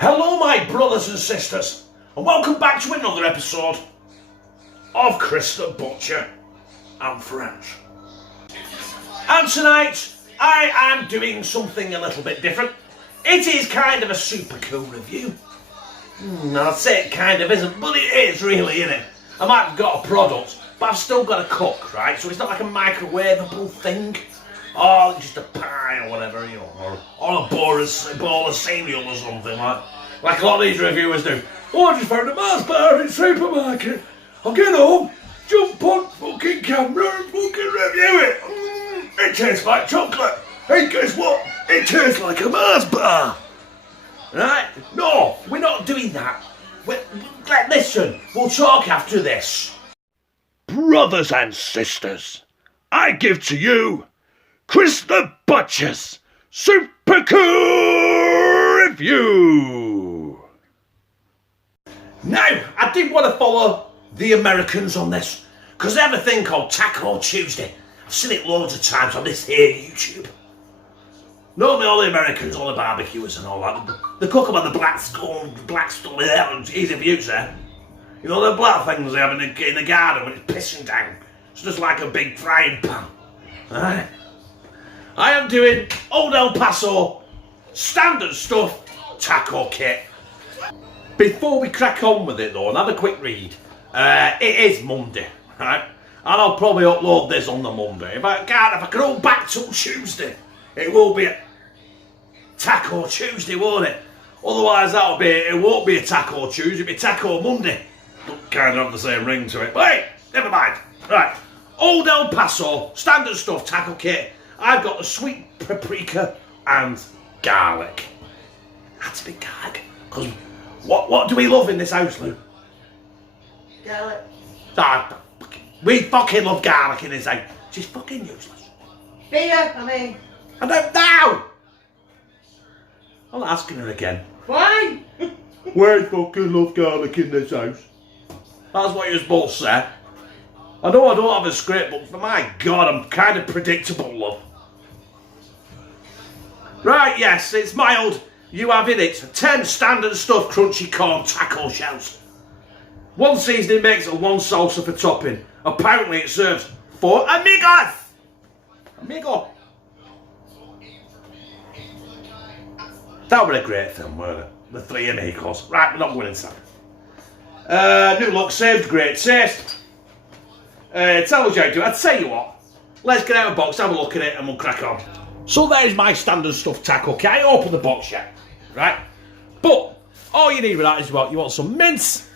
Hello my brothers and sisters, and welcome back to another episode of Chris the Butcher and Friends. And tonight I am doing something a little bit different. It is kind of a Supercool review. I'd say it kind of isn't, but it is really, isn't it? I might have got a product, but I've still got to cook, right? So it's not like a microwavable thing. Or just a pie or whatever, you know, or a bowl of cereal or something like a lot of these reviewers do. Oh, I just found a Mars bar in the supermarket. I'll get home, jump on fucking camera and fucking review it. It tastes like chocolate. Hey, guess what? It tastes like a Mars bar. Right? No, we're not doing that. Listen, we'll talk after this. Brothers and sisters, I give to you Chris the Butcher's Supercool Review. Now, I did want to follow the Americans on this, because they have a thing called Taco Tuesday. I've seen it loads of times on this here YouTube. Normally all the Americans, all the barbecuers and all that, they cook them on the black stuff, easy for you, sir. You know the black things they have in the garden when it's pissing down. It's just like a big frying pan. Alright? I am doing Old El Paso standard stuff taco kit. Before we crack on with it though, and have a quick read, it is Monday, right? And I'll probably upload this on the Monday. If I can hold back till Tuesday, it will be a Taco Tuesday, won't it? Otherwise it won't be a Taco Tuesday, it'll be Taco Monday. Don't kind of have the same ring to it, but hey, never mind. Right, Old El Paso standard stuff taco kit. I've got the sweet paprika and garlic. Had to be garlic. Because what do we love in this house, Lou? Garlic. We fucking love garlic in this house. She's fucking useless. Beer, I don't know. I'm asking her again. Why? We fucking love garlic in this house. That's what you're supposed to say. I know I don't have a script, but for my God, I'm kind of predictable, love. Right, yes, it's mild. You have in it 10 standard stuffed crunchy corn taco shells. 1 seasoning mix and 1 salsa for topping. Apparently it serves 4 amigos. Amigo. That was a great film, weren't it? The 3 amigos. Right, we're not going inside. New look, saved great taste. Tells you how to. I'd tell you what. Let's get out of the box, have a look at it, and we'll crack on. So there's my standard stuffed taco kit. I opened the box yet, right? But all you need with that is what you want: some mince,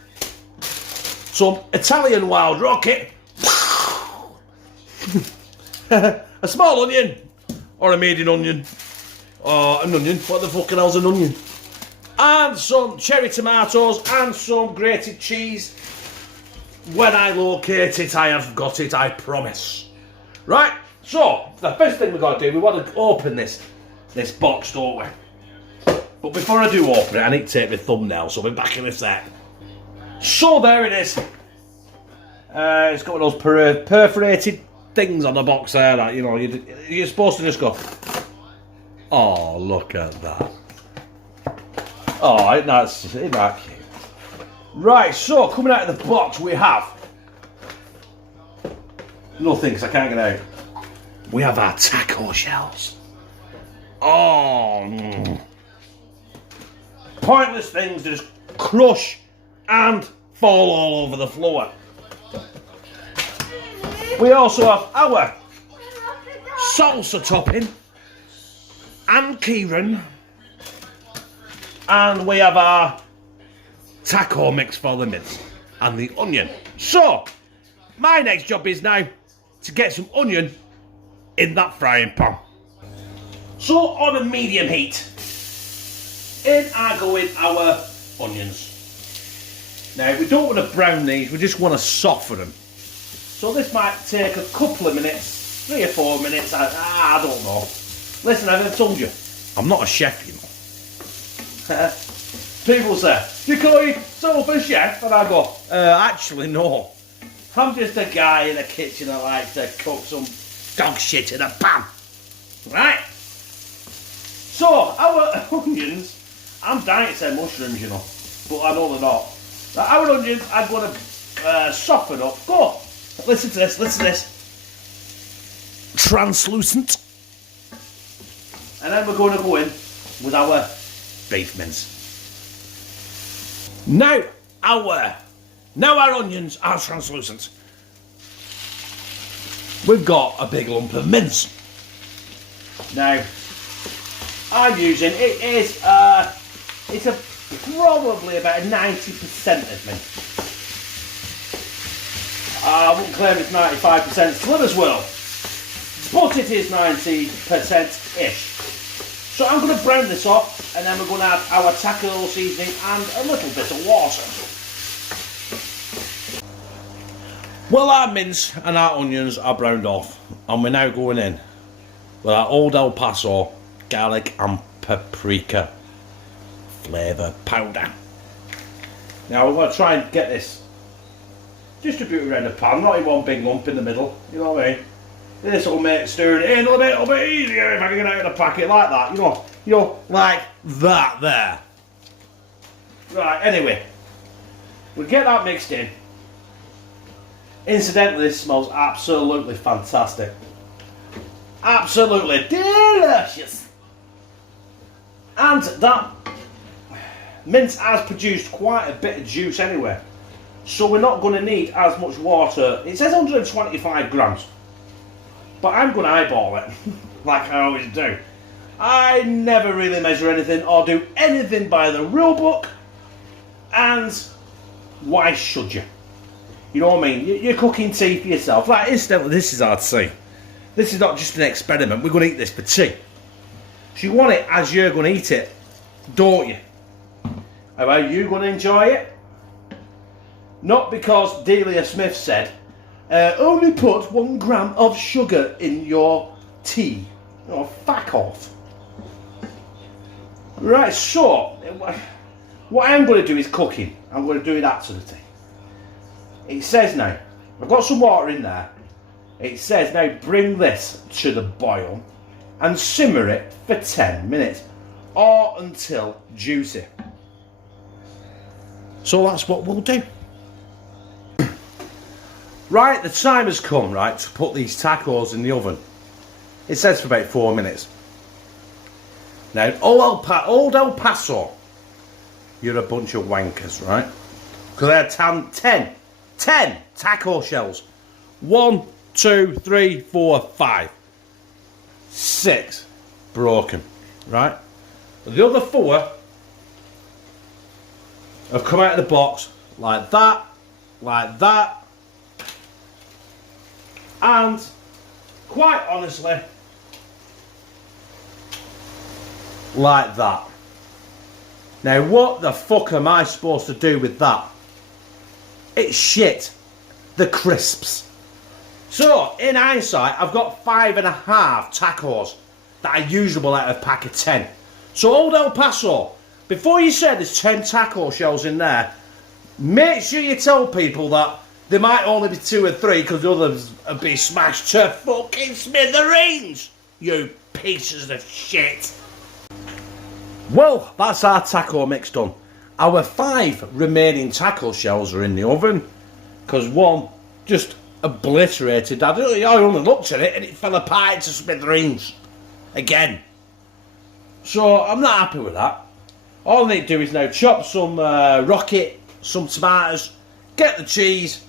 some Italian wild rocket, a small onion, or a medium onion, or an onion. What the fucking hell's an onion? And some cherry tomatoes and some grated cheese. When I locate it, I have got it, I promise. Right? So, the first thing we've got to do, we want to open this box, don't we? But before I do open it, I need to take my thumbnail, so I'll be back in a sec. So, there it is. It's got one of those perforated things on the box there, that, you know, you're supposed to just go, oh, look at that. Oh, isn't that cute? Right, so, coming out of the box, we have nothing, because I can't get out. We have our taco shells. Oh, pointless things that just crush and fall all over the floor. We also have our salsa topping and Kieran, and we have our taco mix for the mince and the onion. So, my next job is now to get some onion in that frying pan. So, on a medium heat, in I go with our onions. Now, we don't want to brown these, we just want to soften them. So this might take a couple of minutes, 3 or 4 minutes, I don't know. Listen, I've told you, I'm not a chef, you know. People say, do you call yourself a chef? And I go, actually no. I'm just a guy in the kitchen that likes to cook some dog shit in a pan. Right? So, our onions I'm dying to say mushrooms, you know, but I know they're not. Now, our onions, I'm going to soften up. Go. Listen to this. Listen to this. Translucent. And then we're going to go in with our beef mince. Now our onions are translucent. We've got a big lump of mince. Now I'm using it's probably about 90% of me. I wouldn't claim it's 95% still as well, but it is 90%-ish. So I'm going to brown this up, and then we're going to add our taco seasoning and a little bit of water. Well, our mince and our onions are browned off, and we're now going in with our Old El Paso garlic and paprika flavour powder. Now we're going to try and get this distributed around the pan, not in one big lump in the middle, you know what I mean? This will make stirring it in a little bit easier if I can get out of the packet like that, you know, like that there. Right, anyway, we'll get that mixed in. Incidentally, this smells absolutely fantastic. Absolutely delicious. And that mince has produced quite a bit of juice anyway, so we're not going to need as much water. It says 125 grams. But I'm going to eyeball it, like I always do. I never really measure anything or do anything by the rule book, and why should you? You know what I mean? You're cooking tea for yourself. Like, incidentally, this is our tea. This is not just an experiment. We're going to eat this for tea. So you want it as you're going to eat it, don't you? How are you going to enjoy it? Not because Delia Smith said, only put 1 gram of sugar in your tea. Oh, fuck off. Right, so, what I'm going to do is cooking. I'm going to do that to the tea. It says now, I've got some water in there. It says now, bring this to the boil and simmer it for 10 minutes or until juicy. So that's what we'll do. Right, the time has come, right, to put these tacos in the oven. It says for about 4 minutes. Now, Old El Paso, you're a bunch of wankers, right? Because I had 10 taco shells. 1, 2, 3, 4, 5. 6 broken, right? The other 4 have come out of the box like that, and quite honestly, like that. Now, what the fuck am I supposed to do with that? It's shit. The crisps. So, in hindsight, I've got 5.5 tacos that are usable out of a pack of 10. So, Old El Paso, before you say there's 10 taco shells in there, make sure you tell people that there might only be 2 or 3 because the others will be smashed to fucking smithereens, you pieces of shit. Well, that's our taco mix done. Our 5 remaining taco shells are in the oven because 1 just obliterated. I only looked at it and it fell apart into smithereens again. So I'm not happy with that. All I need to do is now chop some rocket, some tomatoes, get the cheese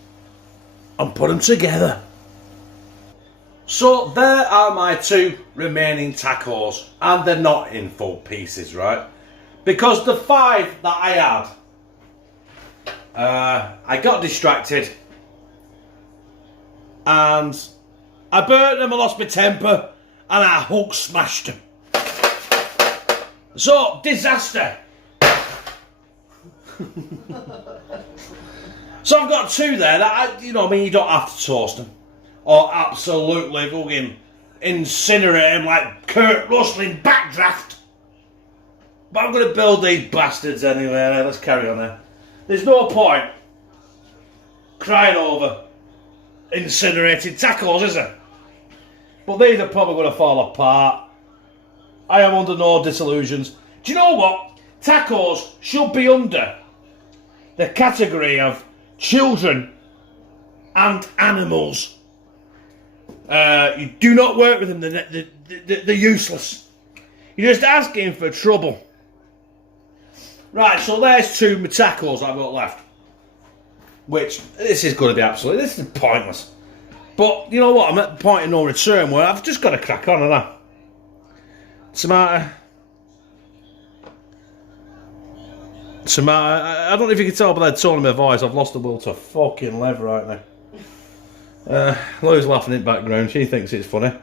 and put them together. So there are my 2 remaining tacos, and they're not in full pieces, right? Because the 5 that I had, I got distracted and I burnt them, I lost my temper, and I Hulk smashed them. So, disaster. So I've got 2 there that, you know, I mean, you don't have to toast them or absolutely fucking incinerate them like Kurt Russell in Backdraft. But I'm going to build these bastards anyway. Let's carry on there. There's no point crying over incinerated tacos, is there? But these are probably going to fall apart. I am under no disillusions. Do you know what? tacos should be under the category of children and animals. You do not work with them, they're useless. You're just asking for trouble. Right, so there's 2 tacos I've got left. Which, this is going to be absolutely, this is pointless. But, you know what, I'm at the point of no return where I've just got to crack on, haven't I? Tomato. I don't know if you can tell by that tone of my voice, I've lost the will to fucking live right now. Lou's laughing in the background, she thinks it's funny.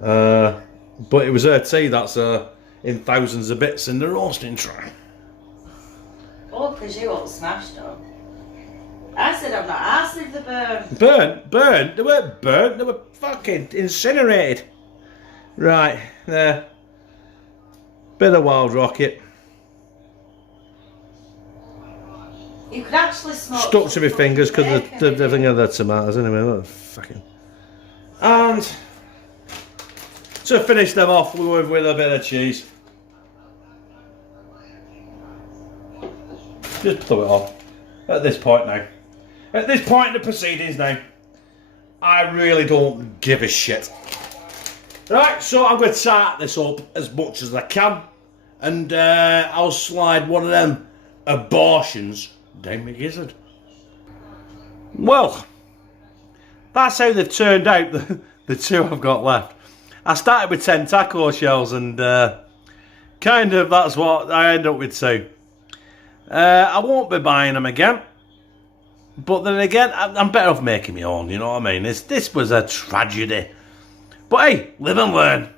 But it was her tea that's in thousands of bits in the roasting tray. Oh, because you all smashed them. I said I'm not asked if they're burnt. Burnt? They weren't burnt, they were fucking incinerated. Right, there. Bit of wild rocket. You could actually smoke. Stuck to my fingers because the thing of the tomatoes anyway. What fucking. And to finish them off with a bit of cheese. Just throw it on. At this point now. At this point in the proceedings now. I really don't give a shit. Right, so I'm going to tart this up as much as I can. And I'll slide one of them abortions down my gizzard. Well, that's how they've turned out, the 2 I've got left. I started with 10 taco shells and kind of that's what I end up with 2. I won't be buying them again. But then again, I'm better off making my own, you know what I mean? This was a tragedy. But hey, live and learn.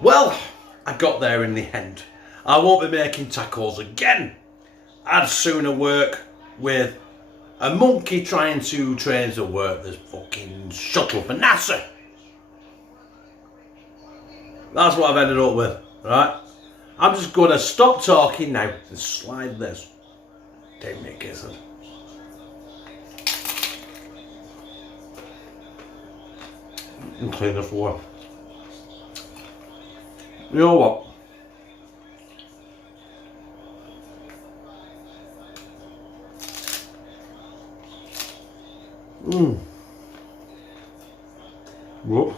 Well, I got there in the end. I won't be making tacos again. I'd sooner work with a monkey trying to train to work this fucking shuttle for NASA. That's what I've ended up with, right? I'm just going to stop talking now and slide this down my gizzard. And clean the floor. You know what? Whoop.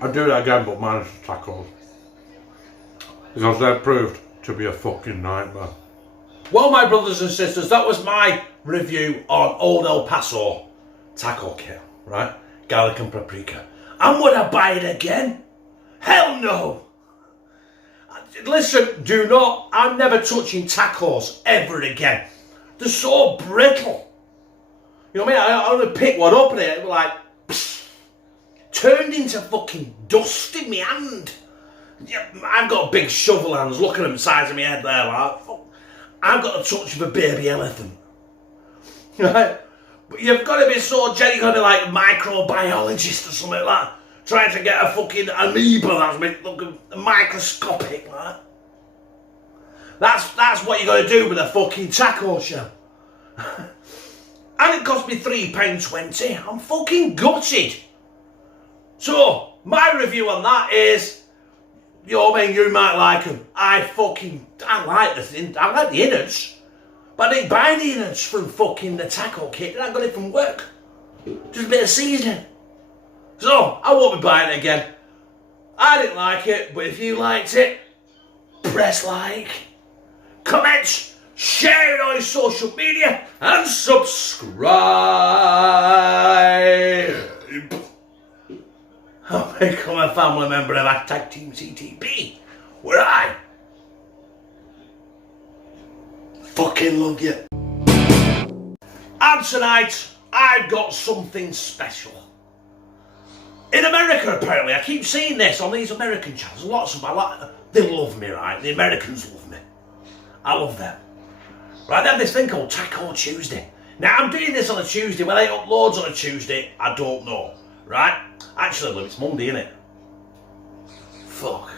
I'd do that again, but minus the tacos. Because they're proved to be a fucking nightmare. Well, my brothers and sisters, that was my review on Old El Paso taco kit, right? Garlic and paprika. And would I buy it again? Hell no! Listen, do not, I'm never touching tacos ever again. They're so brittle. You know what I mean? I only picked one up and it was like, pfft, turned into fucking dust in my hand. Yeah, I've got big shovel hands, look at them the size of my head there, like, fuck. I've got the touch of a baby elephant. Right? But you've got to be so gentle, you've got to be like a microbiologist or something like that. Trying to get a fucking amoeba that's been looking microscopic, right? That's what you got to do with a fucking taco shell. And it cost me £3.20. I'm fucking gutted. So, my review on that is, you know what I mean, you might like them. I like the innards. But I didn't buy the innards from fucking the taco kit. I got it from work. Just a bit of seasoning. So, I won't be buying it again. I didn't like it, but if you liked it, press like, comment, share it on your social media, and subscribe. I'll become a family member of Hashtag Team CTP, where I fucking love you. And tonight, I've got something special. In America, apparently, I keep seeing this on these American channels. Lots of them, they love me, right? The Americans love me. I love them. Right, they have this thing called Taco Tuesday. Now, I'm doing this on a Tuesday. Whether it uploads on a Tuesday, I don't know. Right? Actually, it's Monday, isn't it? Fuck.